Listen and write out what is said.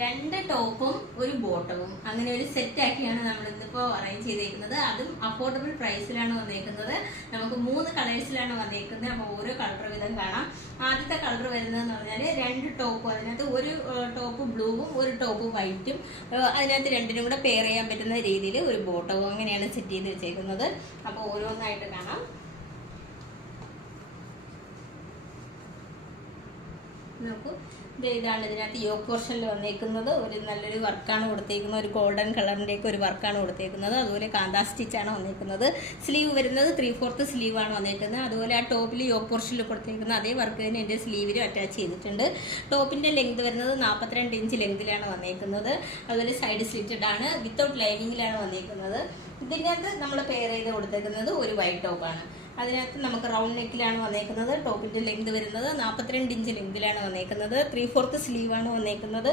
രണ്ട് ടോപ്പും ഒരു ബോട്ടവും അങ്ങനെ ഒരു സെറ്റ് ആക്കിയാണ് നമ്മൾ ഇന്നിപ്പോ അറേഞ്ച് ചെയ്തേക്കുന്നത്. അതും അഫോർഡബിൾ പ്രൈസിലാണ് വന്നേക്കുന്നത്. നമുക്ക് 3 കളേഴ്സിലാണ് വന്നേക്കുന്നത്. അപ്പൊ ഓരോ കളർ വിധം കാണാം. ആദ്യത്തെ കളർ വരുന്നതെന്ന് പറഞ്ഞാൽ രണ്ട് ടോപ്പും, അതിനകത്ത് ഒരു ടോപ്പ് ബ്ലൂവും ഒരു ടോപ്പ് വൈറ്റും, അതിനകത്ത് രണ്ടിനും കൂടെ പെയർ ചെയ്യാൻ പറ്റുന്ന രീതിയിൽ ഒരു ബോട്ടവും അങ്ങനെയാണ് സെറ്റ് ചെയ്ത് വെച്ചേക്കുന്നത്. അപ്പോൾ ഓരോന്നായിട്ട് കാണാം. നോക്കൂ, ഇതാണ് ഇതിനകത്ത് യോക്ക് പോർഷനിൽ വന്നേക്കുന്നത്. ഒരു നല്ലൊരു വർക്കാണ് കൊടുത്തേക്കുന്നത്. ഒരു ഗോൾഡൻ കളറിൻ്റെ ഒക്കെ ഒരു വർക്കാണ് കൊടുത്തേക്കുന്നത്. അതുപോലെ കാന്താ സ്റ്റിച്ചാണ് വന്നേക്കുന്നത്. സ്ലീവ് വരുന്നത് 3/4 സ്ലീവാണ് വന്നേക്കുന്നത്. അതുപോലെ ആ ടോപ്പിൽ യോക്ക് പോർഷനിൽ കൊടുത്തേക്കുന്ന അതേ വർക്ക് തന്നെ എൻ്റെ സ്ലീവിലും അറ്റാച്ച് ചെയ്തിട്ടുണ്ട്. ടോപ്പിൻ്റെ ലെങ്ത് വരുന്നത് 42 ഇഞ്ച് ലെങ്തിലാണ് വന്നേക്കുന്നത്. അതുപോലെ സൈഡ് സ്ലിറ്റഡ് ആണ്, വിത്തൗട്ട് ലൈനിങ്ങിലാണ് വന്നേക്കുന്നത്. ഇതിനകത്ത് നമ്മൾ പെയർ ചെയ്ത് കൊടുത്തേക്കുന്നത് ഒരു വൈറ്റ് ടോപ്പാണ്. അതിനകത്ത് നമുക്ക് റൗണ്ട് നെക്കിലാണ് വന്നേക്കുന്നത്. ടോപ്പിൻ്റെ ലെങ്ത് വരുന്നത് 42 ഇഞ്ച് ലെങ്തിലാണ് വന്നേക്കുന്നത്. 3/4 സ്ലീവാണ് വന്നേക്കുന്നത്.